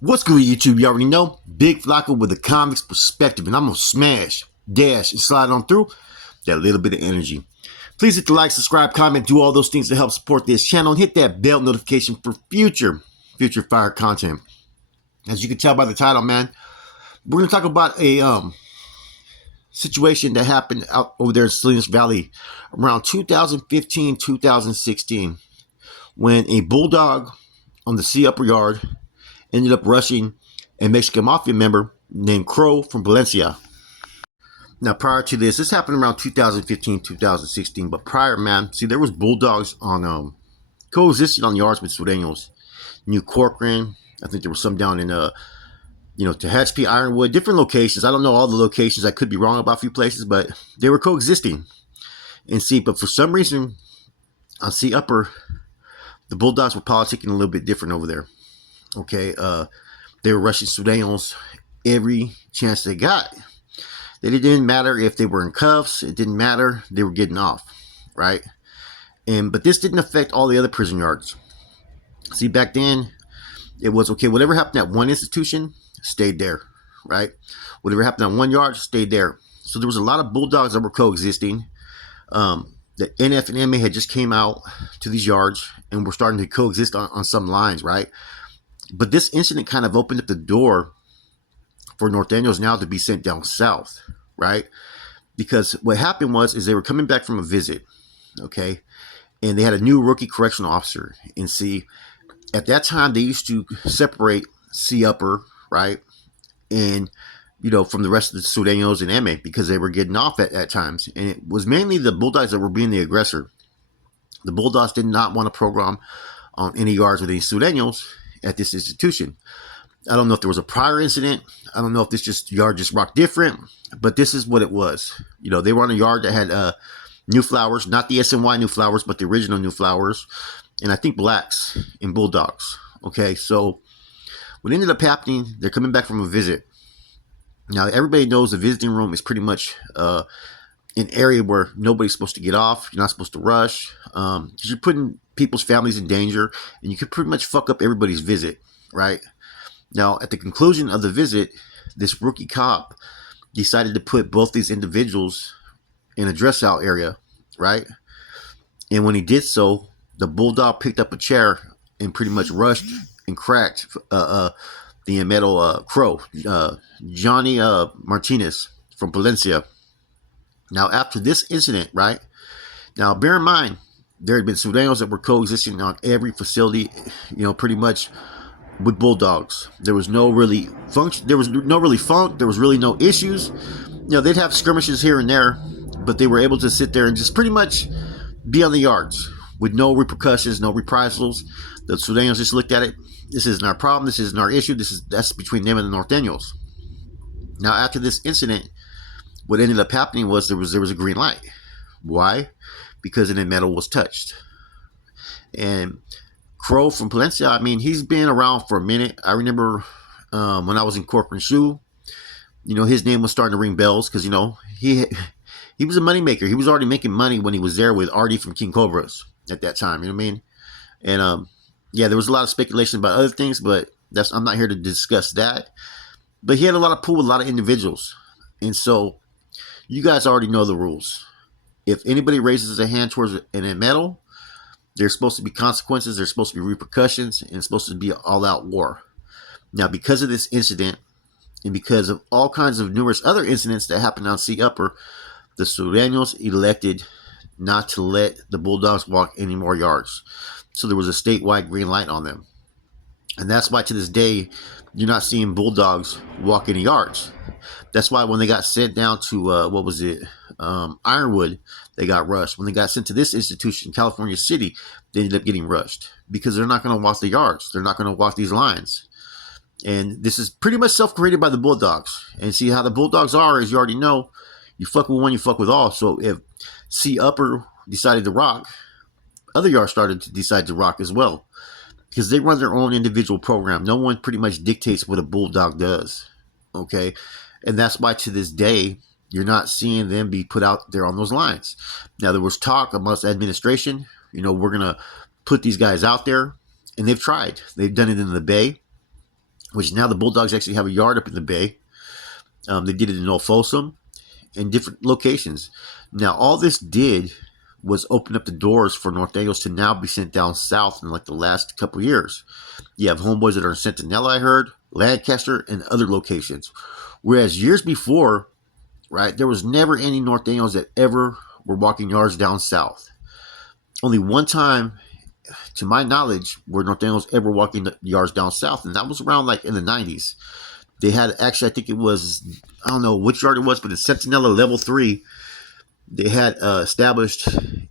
What's good, YouTube? You already know. Big Flocka with a comics perspective, and I'm gonna smash, dash, and slide on through that little bit of energy. Please hit the like, subscribe, comment, do all those things to help support this channel, and hit that bell notification for future fire content. As you can tell by the title, man, we're gonna talk about a situation that happened out over there in Salinas Valley around 2015, 2016, when a Bulldog on the C upper yard ended up rushing a Mexican Mafia member named Crow from Valencia. Now, prior to this happened around 2015, 2016, but prior, man, see, there was Bulldogs on coexisting on yards with Sureños. New Corcoran, I think there was some down in Tehachapi, Ironwood, different locations. I don't know all the locations. I could be wrong about a few places, but they were coexisting. And see, but for some reason, on C upper, the Bulldogs were politicking a little bit different over there. Okay, they were rushing Sureños every chance they got. It didn't matter if they were in cuffs. It didn't matter. They were getting off, right? But this didn't affect all the other prison yards. See, back then, it was, okay, whatever happened at one institution stayed there, right? Whatever happened on one yard stayed there. So there was a lot of Bulldogs that were coexisting. The NF and MA had just came out to these yards and were starting to coexist on some lines, right? But this incident kind of opened up the door for Norteños now to be sent down south, right? Because what happened was they were coming back from a visit, okay? And they had a new rookie correctional officer. And see, at that time, they used to separate C upper, right? And, from the rest of the Sureños and MA because they were getting off at times. And it was mainly the Bulldogs that were being the aggressor. The Bulldogs did not want to program on any yards with any Sureños at this institution. I don't know if there was a prior incident. I don't know if this yard just rocked different, but this is what it was. They were on a yard that had new flowers, not the SNY new flowers, but the original new flowers, and I think blacks and Bulldogs. Okay, so what ended up happening, they're coming back from a visit. Now, everybody knows the visiting room is pretty much an area where nobody's supposed to get off. You're not supposed to rush. You're putting people's families in danger, and you could pretty much fuck up everybody's visit, right? Now, at the conclusion of the visit, this rookie cop decided to put both these individuals in a dress-out area, right? And when he did so, the Bulldog picked up a chair and pretty much rushed and cracked the metal Crow, Johnny Martinez from Valencia. Now, after this incident, right? Now, bear in mind, there had been Sureños that were coexisting on every facility, pretty much with Bulldogs. There was no really function. There was no really funk. There was really no issues. They'd have skirmishes here and there, but they were able to sit there and just pretty much be on the yards with no repercussions, no reprisals. The Sureños just looked at it. This isn't our problem. This isn't our issue. That's between them and the Norteños. Now, after this incident, what ended up happening was there was a green light. Why? Because an metal was touched. And Crow from Valencia, I mean, he's been around for a minute. I remember when I was in Corcoran Shoe, his name was starting to ring bells because, he was a moneymaker. He was already making money when he was there with Artie from King Cobras at that time. You know what I mean? And, yeah, there was a lot of speculation about other things, but I'm not here to discuss that. But he had a lot of pull with a lot of individuals. And so you guys already know the rules. If anybody raises a hand towards an metal, there's supposed to be consequences. There's supposed to be repercussions, and it's supposed to be an all-out war. Now, because of this incident, and because of all kinds of numerous other incidents that happened on C upper, the Sureños elected not to let the Bulldogs walk any more yards. So there was a statewide green light on them. And that's why to this day, you're not seeing Bulldogs walk any yards. That's why when they got sent down to, Ironwood, they got rushed. When they got sent to this institution, California City, they ended up getting rushed because they're not going to walk the yards. They're not going to walk these lines. And this is pretty much self-created by the Bulldogs. And see how the Bulldogs are, as you already know, you fuck with one, you fuck with all. So if C upper decided to rock, other yards started to decide to rock as well. Because they run their own individual program. No one pretty much dictates what a Bulldog does. Okay? And that's why to this day, you're not seeing them be put out there on those lines. Now, there was talk amongst administration, we're going to put these guys out there. And they've tried. They've done it in the Bay. which now the Bulldogs actually have a yard up in the Bay. They did it in Old Folsom in different locations. Now, all this did was open up the doors for Norteños to now be sent down south in like the last couple of years. You have homeboys that are in Centinela, I heard, Lancaster, and other locations. Whereas years before, right, there was never any Norteños that ever were walking yards down south. Only one time, to my knowledge, were Norteños ever walking the yards down south, and that was around like in the 90s. They had, actually, I think it was, I don't know which yard it was, but in Centinela Level 3, they had established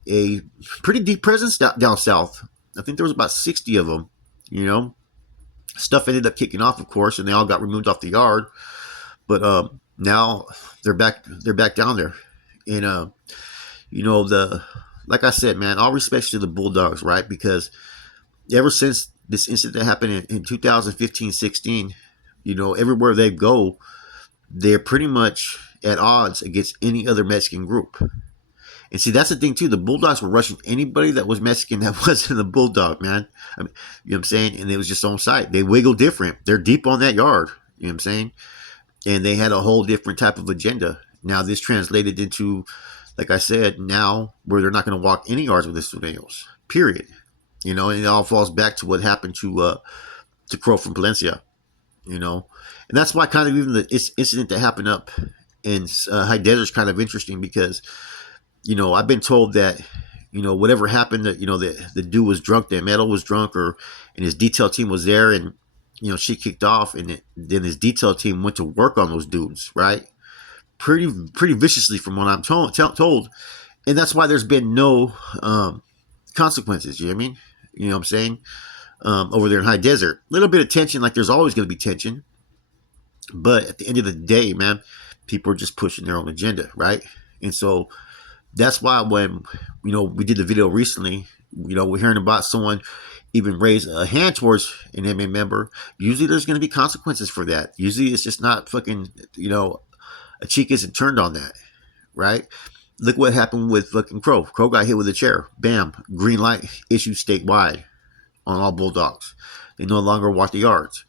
a pretty deep presence down south. I think there was about 60 of them, you know. Stuff ended up kicking off, of course, and they all got removed off the yard. But now they're back down there. And, you know, like I said, man, all respects to the Bulldogs, right? Because ever since this incident happened in 2015-16, you know, everywhere they go, they're pretty much at odds against any other Mexican group. And see, that's the thing, too. The Bulldogs were rushing anybody that was Mexican that wasn't a Bulldog, man. I mean, you know what I'm saying? And it was just on site. They wiggle different. They're deep on that yard. You know what I'm saying? And they had a whole different type of agenda. Now, this translated into, like I said, now where they're not going to walk any yards with the Sureños, period. You know, and it all falls back to what happened to Crow from Valencia, you know. And that's why kind of even the incident that happened up in High Desert is kind of interesting because, you know, I've been told that, you know, whatever happened, that, you know, the dude was drunk, that Metal was drunk, and his detail team was there, and, you know, shit kicked off, and then his detail team went to work on those dudes, right? Pretty viciously from what I'm told. And that's why there's been no consequences, you know what I mean? You know what I'm saying? Over there in High Desert. A little bit of tension, like there's always going to be tension. But at the end of the day, man, people are just pushing their own agenda, right? And so that's why when, you know, we did the video recently, you know, we're hearing about someone even raise a hand towards an MMA member. Usually there's going to be consequences for that. Usually it's just not fucking, you know, a cheek isn't turned on that, right? Look what happened with fucking Crow. Crow got hit with a chair. Bam. Greenlight issued statewide on all Bulldogs. They no longer walk the yards.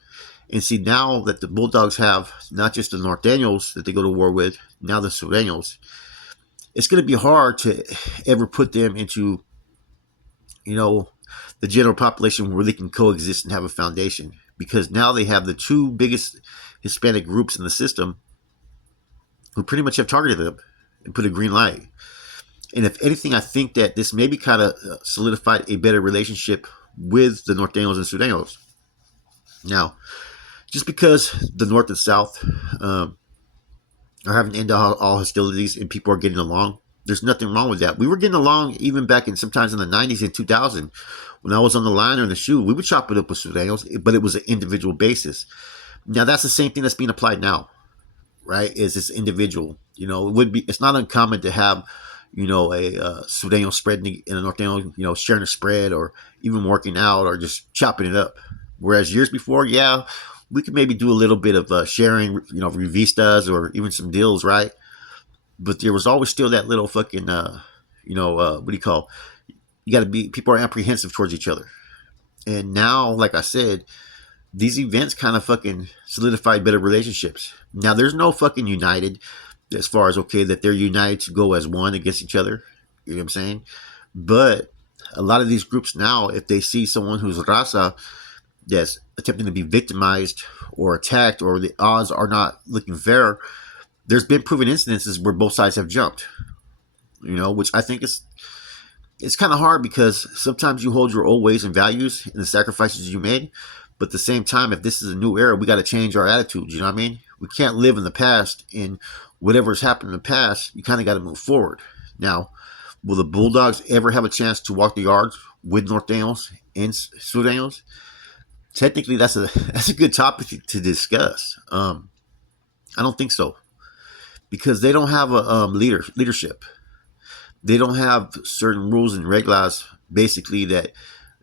And see, now that the Bulldogs have not just the Norteños that they go to war with, now the Sureños, it's going to be hard to ever put them into, you know, the general population where they can coexist and have a foundation. Because now they have the two biggest Hispanic groups in the system who pretty much have targeted them and put a green light. And if anything, I think that this maybe kind of solidified a better relationship with the Norteños and Sureños. Now, just because the North and South are having to end all hostilities and people are getting along, there's nothing wrong with that. We were getting along even back in sometimes in the 90s and 2000. When I was on the line or in the shoe, we would chop it up with Sureños, but it was an individual basis. Now, that's the same thing that's being applied now, right? Is this individual. You know, it's not uncommon to have, you know, a Sureño spread and a Norteño, you know, sharing a spread or even working out or just chopping it up. Whereas years before, yeah, we could maybe do a little bit of sharing, you know, revistas or even some deals, right? But there was always still that little fucking, you know, what do you call? You got to be, people are apprehensive towards each other. And now, like I said, these events kind of fucking solidified better relationships. Now, there's no fucking united as far as, okay, that they're united to go as one against each other. You know what I'm saying? But a lot of these groups now, if they see someone who's raza that's attempting to be victimized or attacked or the odds are not looking fair, there's been proven incidences where both sides have jumped. You know, which I think it's kind of hard because sometimes you hold your old ways and values and the sacrifices you made. But at the same time, if this is a new era, we got to change our attitudes. You know what I mean? We can't live in the past, and whatever's happened in the past, you kind of got to move forward. Now, will the Bulldogs ever have a chance to walk the yards with Norteños and Sureños? Technically, that's a good topic to discuss. I don't think so, because they don't have a leadership. They don't have certain rules and reglas, basically, that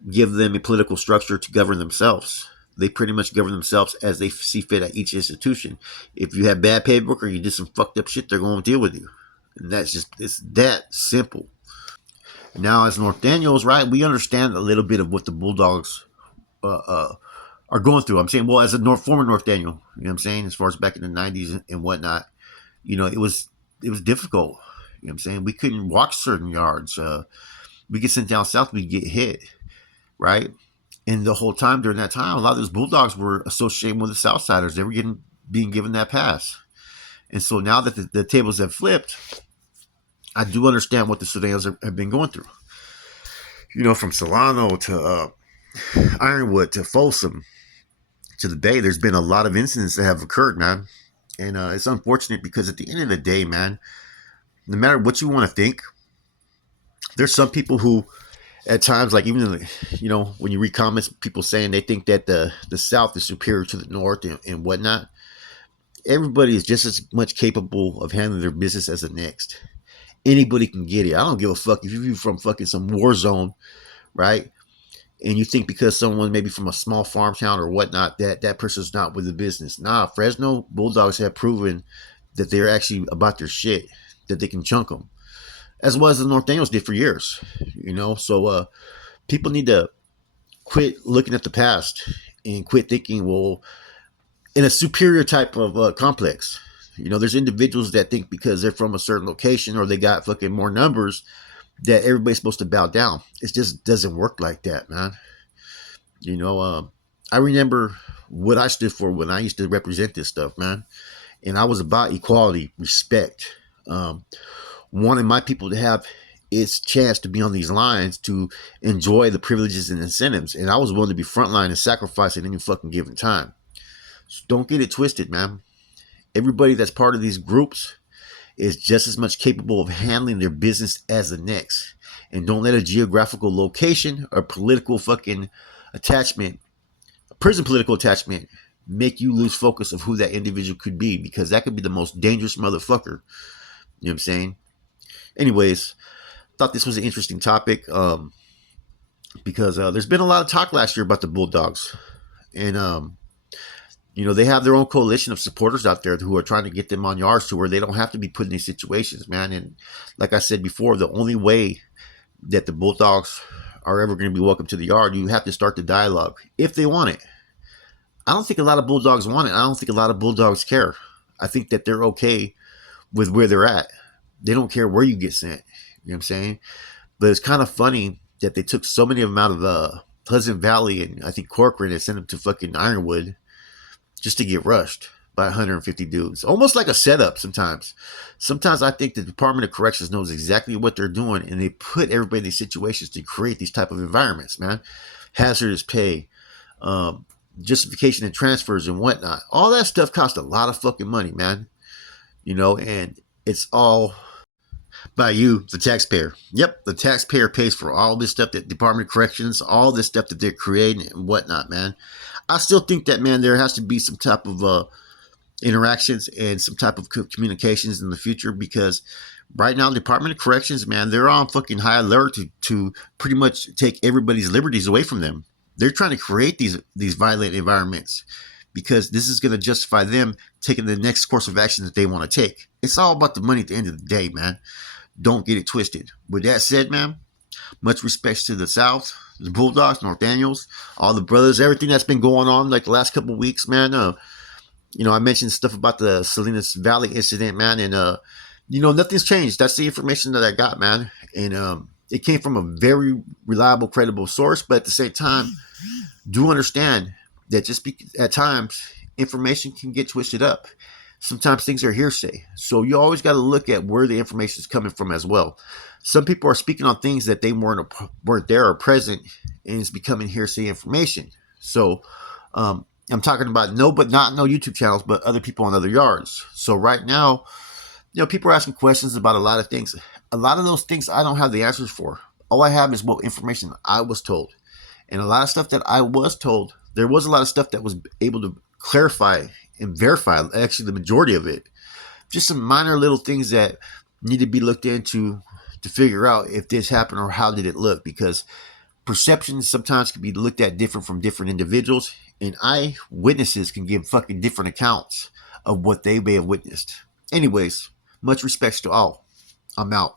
give them a political structure to govern themselves. They pretty much govern themselves as they see fit at each institution. If you have bad paperwork or you did some fucked up shit, they're going to deal with you. And it's that simple. Now, as Norteños, right, we understand a little bit of what the Bulldogs are are going through. I'm saying, well, as a former North Daniel, you know what I'm saying, as far as back in the 90s and whatnot, it was difficult. You know what I'm saying? We couldn't walk certain yards. We get sent down south, we get hit, right? And the whole time during that time, a lot of those Bulldogs were associated with the Southsiders. They were being given that pass. And so now that the tables have flipped, I do understand what the Sudanos have been going through. From Solano to Ironwood to Folsom to the Bay, there's been a lot of incidents that have occurred, man. And it's unfortunate because at the end of the day, man, no matter what you want to think, there's some people who, at times, like even when you read comments, people saying they think that the South is superior to the North and whatnot. Everybody is just as much capable of handling their business as the next. Anybody can get it. I don't give a fuck if you're from fucking some war zone, right? And you think because someone maybe from a small farm town or whatnot that person's not with the business. Nah, Fresno Bulldogs have proven that they're actually about their shit, that they can chunk them, as well as the North Daniels did for years. So people need to quit looking at the past and quit thinking, well, in a superior type of complex. There's individuals that think because they're from a certain location or they got fucking more numbers that everybody's supposed to bow down. It just doesn't work like that, man. I remember what I stood for when I used to represent this stuff, man. And I was about equality, respect, wanting my people to have its chance to be on these lines to enjoy the privileges and incentives. And I was willing to be frontline and sacrifice at any fucking given time. So don't get it twisted, man. Everybody that's part of these groups is just as much capable of handling their business as the next. And don't let a geographical location or political fucking attachment, a prison political attachment, make you lose focus of who that individual could be, because that could be the most dangerous motherfucker. You know what I'm saying? Anyways, thought this was an interesting topic because there's been a lot of talk last year about the Bulldogs. And they have their own coalition of supporters out there who are trying to get them on yards to where they don't have to be put in these situations, man. And like I said before, the only way that the Bulldogs are ever going to be welcome to the yard, you have to start the dialogue if they want it. I don't think a lot of Bulldogs want it. I don't think a lot of Bulldogs care. I think that they're okay with where they're at. They don't care where you get sent. You know what I'm saying? But it's kind of funny that they took so many of them out of Pleasant Valley and I think Corcoran and sent them to fucking Ironwood just to get rushed by 150 dudes. Almost like a setup sometimes. Sometimes I think the Department of Corrections knows exactly what they're doing, and they put everybody in these situations to create these type of environments, man. Hazardous pay, justification and transfers and whatnot. All that stuff costs a lot of fucking money, man. And it's all by you, the taxpayer. Yep, the taxpayer pays for all this stuff that Department of Corrections, all this stuff that they're creating and whatnot, man. I still think that, man, there has to be some type of interactions and some type of communications in the future, because right now, the Department of Corrections, man, they're on fucking high alert to pretty much take everybody's liberties away from them. They're trying to create these violent environments because this is going to justify them taking the next course of action that they want to take. It's all about the money at the end of the day, man. Don't get it twisted. With that said, man, much respect to the South, the Bulldogs, North Daniels, all the brothers, everything that's been going on like the last couple of weeks, man. I mentioned stuff about the Salinas Valley incident, man, and nothing's changed. That's the information that I got, man, and it came from a very reliable, credible source. But at the same time, do understand that at times information can get twisted up. Sometimes things are hearsay. So you always got to look at where the information is coming from as well. Some people are speaking on things that they weren't there or present, and it's becoming hearsay information. So I'm talking about not YouTube channels, but other people on other yards. So right now, people are asking questions about a lot of things. A lot of those things I don't have the answers for. All I have is what information I was told. And a lot of stuff that I was told, there was a lot of stuff that was able to clarify and verify, actually the majority of it. Just some minor little things that need to be looked into to figure out if this happened or how did it look, because perceptions sometimes can be looked at different from different individuals, and eyewitnesses can give fucking different accounts of what they may have witnessed. Anyways, much respects to all. I'm out.